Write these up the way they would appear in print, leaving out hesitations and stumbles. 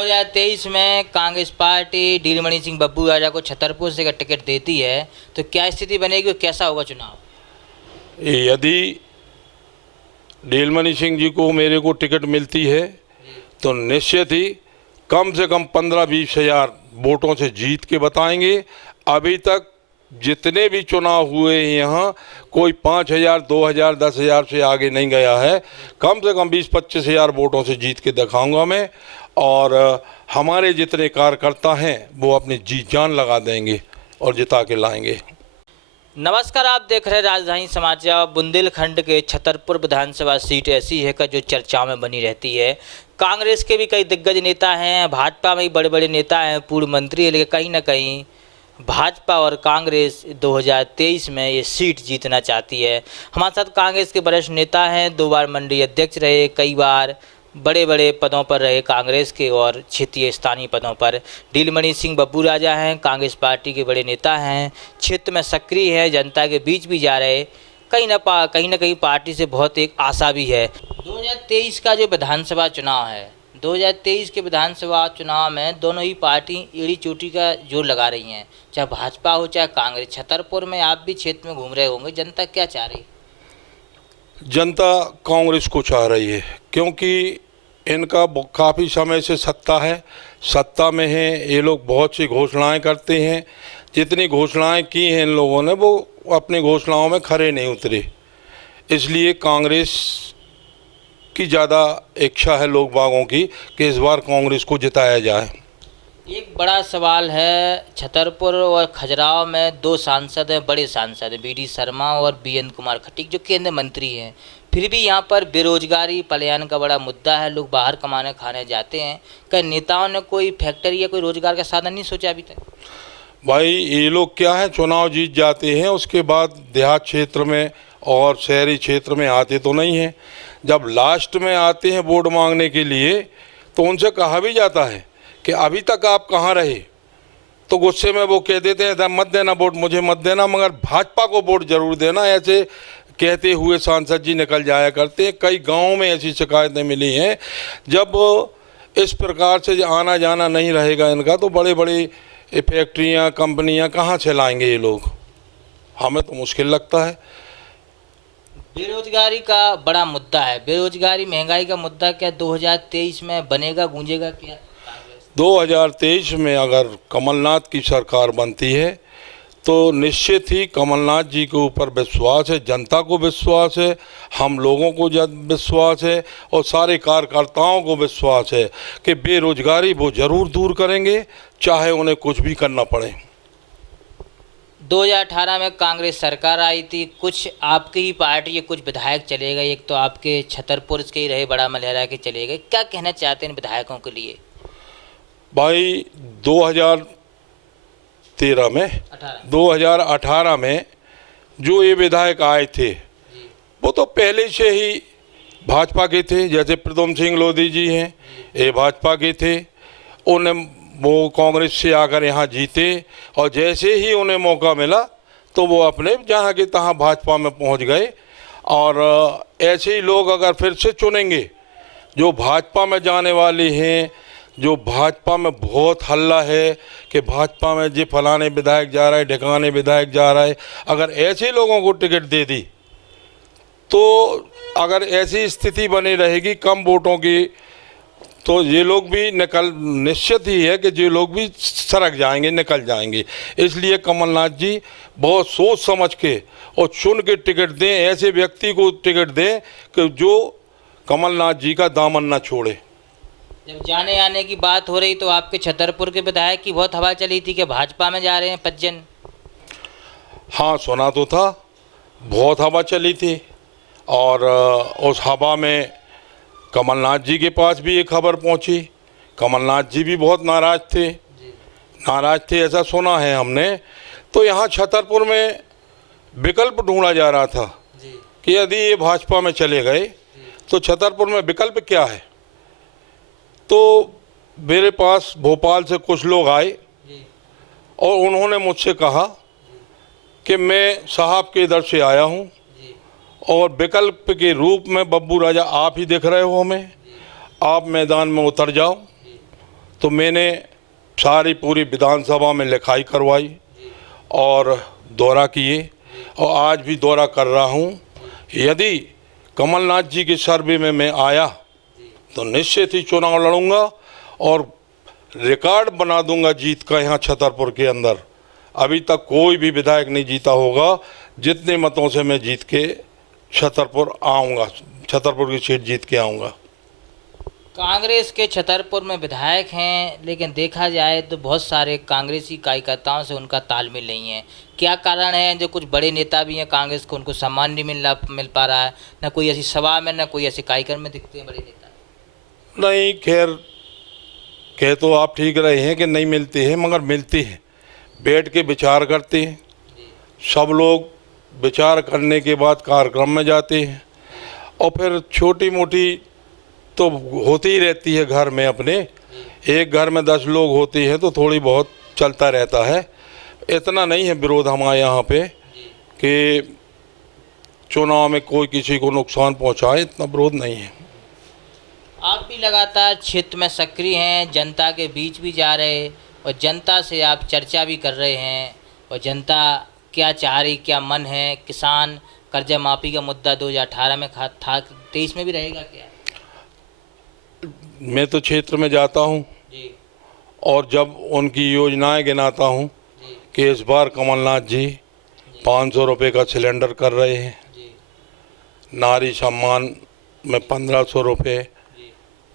2023 में कांग्रेस पार्टी नीलमणि सिंह बब्बू राजा को छतरपुर से अगर टिकट देती है तो क्या स्थिति बनेगी और कैसा होगा चुनाव? यदि नीलमणि सिंह जी को मेरे को टिकट मिलती है तो निश्चित ही कम से कम 15-20 हज़ार वोटों से जीत के बताएंगे। अभी तक जितने भी चुनाव हुए हैं यहाँ कोई 5,000, 2,000, 10,000 से आगे नहीं गया है। कम से कम 20-25 हज़ार वोटों से जीत के दिखाऊंगा मैं, और हमारे जितने कार्यकर्ता हैं वो अपनी जी जान लगा देंगे और जिता के लाएंगे। नमस्कार, आप देख रहे हैं राजधानी समाचार। बुंदेलखंड के छतरपुर विधानसभा सीट ऐसी है कि जो चर्चा में बनी रहती है। कांग्रेस के भी कई दिग्गज नेता हैं, भाजपा में भी बड़े बड़े नेता हैं, पूर्व मंत्री है, लेकिन कहीं ना कहीं भाजपा और कांग्रेस 2023 में ये सीट जीतना चाहती है। हमारे साथ कांग्रेस के वरिष्ठ नेता हैं, 2 बार मंडलीय अध्यक्ष रहे, कई बार बड़े बड़े पदों पर रहे कांग्रेस के और क्षेत्रीय स्थानीय पदों पर। नीलमणि सिंह बब्बू राजा हैं, कांग्रेस पार्टी के बड़े नेता हैं, क्षेत्र में सक्रिय है, जनता के बीच भी जा रहे, कहीं ना कहीं पार्टी से बहुत एक आशा भी है। 2023 का जो विधानसभा चुनाव है, 2023 के विधानसभा चुनाव में दोनों ही पार्टी एड़ी चोटी का जोर लगा रही हैं, चाहे भाजपा हो चाहे कांग्रेस। छतरपुर में आप भी क्षेत्र में घूम रहे होंगे, जनता क्या चाह रही? जनता कांग्रेस को चाह रही है क्योंकि इनका काफ़ी समय से सत्ता है, सत्ता में है। ये लोग बहुत सी घोषणाएं करते हैं, जितनी घोषणाएं की हैं इन लोगों ने वो अपनी घोषणाओं में खरे नहीं उतरे। इसलिए कांग्रेस की ज़्यादा इच्छा है लोग बागों की कि इस बार कांग्रेस को जिताया जाए। एक बड़ा सवाल है, छतरपुर और खजुराहो में 2 सांसद हैं, बड़े सांसद हैं, BD शर्मा और BN कुमार खटीक, जो केंद्रीय मंत्री हैं। फिर भी यहाँ पर बेरोजगारी पलायन का बड़ा मुद्दा है, लोग बाहर कमाने खाने जाते हैं। क्या नेताओं ने कोई फैक्ट्री या कोई रोजगार का साधन नहीं सोचा अभी तक? भाई ये लोग क्या है, चुनाव जीत जाते हैं, उसके बाद देहात क्षेत्र में और शहरी क्षेत्र में आते तो नहीं हैं। जब लास्ट में आते हैं वोट मांगने के लिए तो उनसे कहा भी जाता है कि अभी तक आप कहाँ रहे, तो गुस्से में वो कह देते हैं मत देना वोट, मुझे मत देना, मगर भाजपा को वोट जरूर देना, ऐसे कहते हुए सांसद जी निकल जाया करते हैं। कई गाँवों में ऐसी शिकायतें मिली हैं। जब इस प्रकार से आना जाना नहीं रहेगा इनका तो बड़े बड़े फैक्ट्रियाँ कंपनियाँ कहाँ से लाएंगे ये लोग, हमें तो मुश्किल लगता है। बेरोजगारी का बड़ा मुद्दा है, बेरोजगारी महंगाई का मुद्दा क्या 2023 में बनेगा, गूंजेगा क्या? 2023 में अगर कमलनाथ की सरकार बनती है तो निश्चित ही कमलनाथ जी के ऊपर विश्वास है, जनता को विश्वास है, हम लोगों को विश्वास है और सारे कार्यकर्ताओं को विश्वास है कि बेरोजगारी वो ज़रूर दूर करेंगे, चाहे उन्हें कुछ भी करना पड़े। 2018 में कांग्रेस सरकार आई थी, कुछ आपकी ही पार्टी के कुछ विधायक चले गए, एक तो आपके छतरपुर के ही रहे, बड़ा मलहरा के चले गए। क्या कहना चाहते हैं इन विधायकों के लिए? भाई 2018 में जो ये विधायक आए थे वो तो पहले से ही भाजपा के थे। जैसे प्रद्युम्न सिंह लोधी जी हैं, ये भाजपा के थे, उन्हें वो कांग्रेस से आकर यहाँ जीते और जैसे ही उन्हें मौका मिला तो वो अपने जहाँ के तहाँ भाजपा में पहुँच गए। और ऐसे ही लोग अगर फिर से चुनेंगे जो भाजपा में जाने वाले हैं, जो भाजपा में बहुत हल्ला है कि भाजपा में जी फलाने विधायक जा रहा है, ढिकाने विधायक जा रहा है, अगर ऐसे लोगों को टिकट दे दी तो अगर ऐसी स्थिति बनी रहेगी कम वोटों की तो ये लोग भी निश्चित ही है कि ये लोग भी सरक जाएंगे, निकल जाएंगे। इसलिए कमलनाथ जी बहुत सोच समझ के और चुन के टिकट दें, ऐसे व्यक्ति को टिकट दें कि जो कमलनाथ जी का दामन ना छोड़े। जब जाने आने की बात हो रही तो आपके छतरपुर के विधायक की बहुत हवा चली थी कि भाजपा में जा रहे हैं पज्जन। हाँ, सुना तो था, बहुत हवा चली थी और उस हवा में कमलनाथ जी के पास भी एक खबर पहुंची। कमलनाथ जी भी बहुत नाराज थे, ऐसा सुना है हमने। तो यहाँ छतरपुर में विकल्प ढूंढा जा रहा था कि यदि ये भाजपा में चले गए तो छतरपुर में विकल्प क्या है। तो मेरे पास भोपाल से कुछ लोग आए और उन्होंने मुझसे कहा कि मैं साहब के इधर से आया हूँ और विकल्प के रूप में बब्बू राजा आप ही दिख रहे हो हमें, आप मैदान में उतर जाओ तो मैंने सारी पूरी विधानसभा में लिखाई करवाई और दौरा किए और आज भी दौरा कर रहा हूँ। यदि कमलनाथ जी के सर्वे में मैं आया तो निश्चित ही चुनाव लड़ूंगा और रिकॉर्ड बना दूंगा जीत का यहाँ छतरपुर के अंदर। अभी तक कोई भी विधायक नहीं जीता होगा जितने मतों से मैं जीत के छतरपुर आऊँगा, छतरपुर की सीट जीत के आऊँगा। कांग्रेस के छतरपुर में विधायक हैं, लेकिन देखा जाए तो बहुत सारे कांग्रेसी कार्यकर्ताओं से उनका तालमेल नहीं है। क्या कारण है? जो कुछ बड़े नेता भी हैं कांग्रेस को, उनको सम्मान नहीं मिल पा रहा है, ना कोई ऐसी सभा में ना कोई ऐसे कार्यक्रम में दिखते हैं बड़े नेता। नहीं, खैर कह तो आप ठीक रहे हैं कि नहीं मिलते हैं, मगर मिलते हैं, बैठ के विचार करते हैं, सब लोग विचार करने के बाद कार्यक्रम में जाते हैं और फिर छोटी मोटी तो होती ही रहती है घर में। अपने एक घर में 10 लोग होते हैं तो थोड़ी बहुत चलता रहता है। इतना नहीं है विरोध हमारे यहाँ पे कि चुनाव में कोई किसी को नुकसान पहुँचाए, इतना विरोध नहीं है। आप भी लगातार क्षेत्र में सक्रिय हैं, जनता के बीच भी जा रहे और जनता से आप चर्चा भी कर रहे हैं और जनता क्या चाह रही, क्या मन है। किसान कर्जा माफ़ी का मुद्दा 2018 में था, 23 में भी रहेगा क्या? मैं तो क्षेत्र में जाता हूँ और जब उनकी योजनाएं गिनाता हूँ कि इस बार कमलनाथ जी 500 रुपये का सिलेंडर कर रहे हैं, नारी सम्मान में 1500 रुपये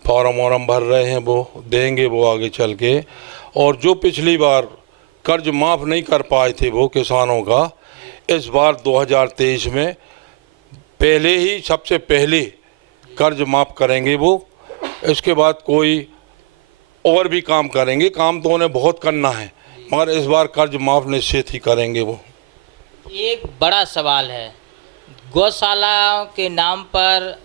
फॉर्म वॉर्म भर रहे हैं, वो देंगे वो आगे चल के। और जो पिछली बार कर्ज माफ़ नहीं कर पाए थे वो किसानों का, इस बार 2023 में पहले ही सबसे पहले कर्ज माफ़ करेंगे वो। इसके बाद कोई और भी काम करेंगे, काम तो उन्हें बहुत करना है, मगर इस बार कर्ज माफ़ निश्चित ही करेंगे वो। एक बड़ा सवाल है, गौशाला के नाम पर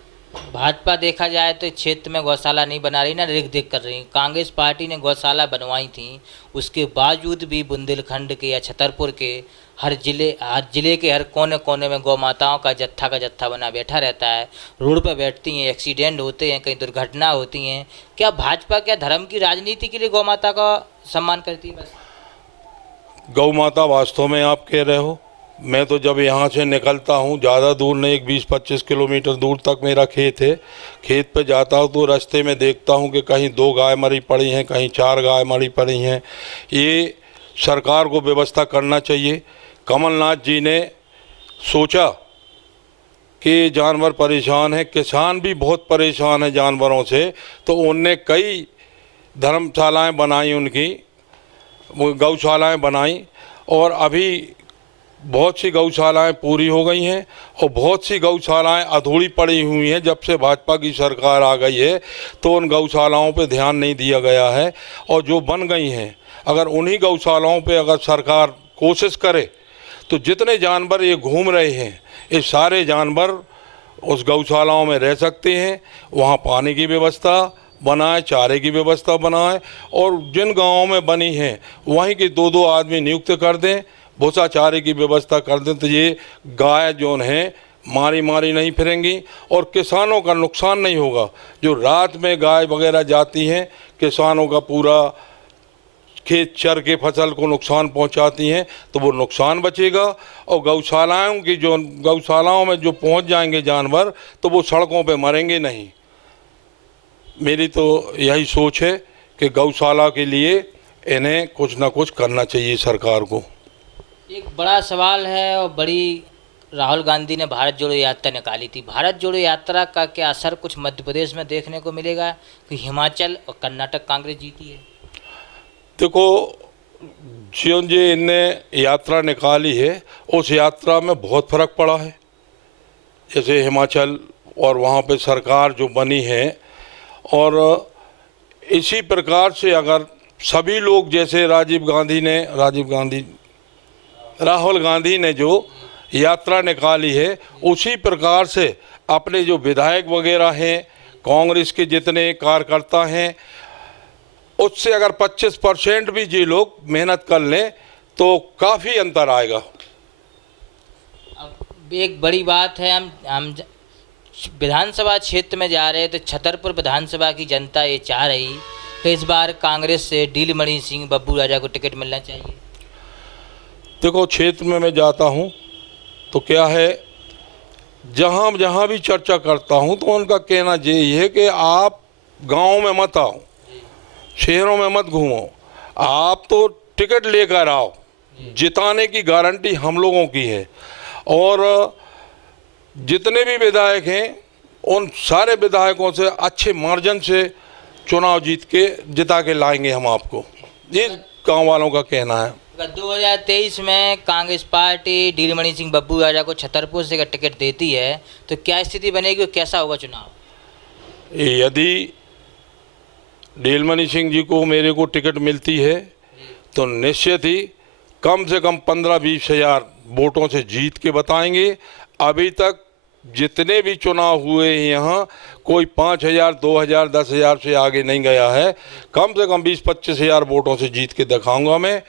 भाजपा देखा जाए तो क्षेत्र में गौशाला नहीं बना रही, ना रेख देख कर रही। कांग्रेस पार्टी ने गौशाला बनवाई थी, उसके बावजूद भी बुंदेलखंड के या छतरपुर के हर जिले के हर कोने कोने में गौ माताओं का जत्था बना बैठा रहता है। रोड पर बैठती हैं, एक्सीडेंट होते हैं, कहीं दुर्घटना होती हैं। क्या भाजपा क्या धर्म की राजनीति के लिए गौ माता का सम्मान करती है? बस गौ माता वास्तव में आप कह रहे हो, मैं तो जब यहाँ से निकलता हूँ, ज़्यादा दूर नहीं, 20-25 किलोमीटर दूर तक मेरा खेत है, खेत पे जाता हूँ तो रास्ते में देखता हूँ कि कहीं 2 गाय मरी पड़ी हैं, कहीं 4 गाय मरी पड़ी हैं। ये सरकार को व्यवस्था करना चाहिए। कमलनाथ जी ने सोचा कि जानवर परेशान हैं, किसान भी बहुत परेशान हैं जानवरों से, तो उनने कई धर्मशालाएँ बनाई, उनकी गौशालाएँ बनाई और अभी बहुत सी गौशालाएं पूरी हो गई हैं और बहुत सी गौशालाएं अधूरी पड़ी हुई हैं। जब से भाजपा की सरकार आ गई है तो उन गौशालाओं पे ध्यान नहीं दिया गया है और जो बन गई हैं, अगर उन्हीं गौशालाओं पे अगर सरकार कोशिश करे तो जितने जानवर ये घूम रहे हैं, ये सारे जानवर उस गौशालाओं में रह सकते हैं। वहाँ पानी की व्यवस्था बनाए, चारे की व्यवस्था बनाए और जिन गाँवों में बनी हैं वहीं के 2-2 आदमी नियुक्त कर दें, भूसा चारे की व्यवस्था कर दें, तो ये गाय जो हैं मारी नहीं फिरेंगी और किसानों का नुकसान नहीं होगा। जो रात में गाय वगैरह जाती हैं, किसानों का पूरा खेत चर के फसल को नुकसान पहुंचाती हैं, तो वो नुकसान बचेगा। और गौशालाओं में जो पहुंच जाएंगे जानवर, तो वो सड़कों पे मरेंगे नहीं। मेरी तो यही सोच है कि गौशाला के लिए इन्हें कुछ ना कुछ करना चाहिए सरकार को। एक बड़ा सवाल है और बड़ी, राहुल गांधी ने भारत जोड़ो यात्रा निकाली थी। भारत जोड़ो यात्रा का क्या असर कुछ मध्य प्रदेश में देखने को मिलेगा कि हिमाचल और कर्नाटक कांग्रेस जीती है? देखो, जो इनने यात्रा निकाली है उस यात्रा में बहुत फर्क पड़ा है। जैसे हिमाचल और वहाँ पे सरकार जो बनी है, और इसी प्रकार से अगर सभी लोग, जैसे राहुल गांधी ने जो यात्रा निकाली है, उसी प्रकार से अपने जो विधायक वगैरह हैं, कांग्रेस के जितने कार्यकर्ता हैं, उससे अगर 25% भी जी लोग मेहनत कर लें तो काफ़ी अंतर आएगा। अब एक बड़ी बात है, हम विधानसभा क्षेत्र में जा रहे हैं तो छतरपुर विधानसभा की जनता ये चाह रही तो इस बार कांग्रेस से नीलमणि सिंह बब्बू राजा को टिकट मिलना चाहिए। देखो, क्षेत्र में मैं जाता हूँ तो क्या है, जहाँ जहाँ भी चर्चा करता हूँ तो उनका कहना यही है कि आप गांव में मत आओ, शहरों में मत घूमो, आप तो टिकट लेकर आओ, जिताने की गारंटी हम लोगों की है। और जितने भी विधायक हैं उन सारे विधायकों से अच्छे मार्जिन से चुनाव जीत के जिता के लाएंगे हम आपको, ये गांव वालों का कहना है। 2023 में कांग्रेस पार्टी नीलमणि सिंह बब्बू राजा को छतरपुर से अगर टिकट देती है तो क्या स्थिति बनेगी और कैसा होगा चुनाव? यदि नीलमणि सिंह जी को मेरे को टिकट मिलती है तो निश्चित ही कम से कम 15-20 हज़ार वोटों से जीत के बताएंगे। अभी तक जितने भी चुनाव हुए हैं यहाँ कोई 5,000, 2,000, 10,000 से आगे नहीं गया है। कम से कम 20-25 हज़ार वोटों से जीत के दिखाऊंगा मैं,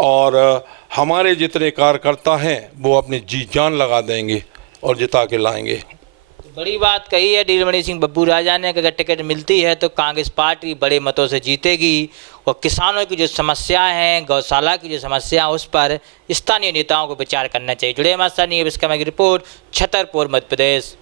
और हमारे जितने कार्यकर्ता हैं वो अपनी जी जान लगा देंगे और जिता के लाएंगे। बड़ी बात कही है नीलमणि सिंह बब्बू राजा ने कि अगर टिकट मिलती है तो कांग्रेस पार्टी बड़े मतों से जीतेगी और किसानों की जो समस्याएं हैं, गौशाला की जो समस्या है, उस पर स्थानीय नेताओं को विचार करना चाहिए। जुड़े हमारे साथ, ये इसका रिपोर्ट, छतरपुर, मध्य प्रदेश।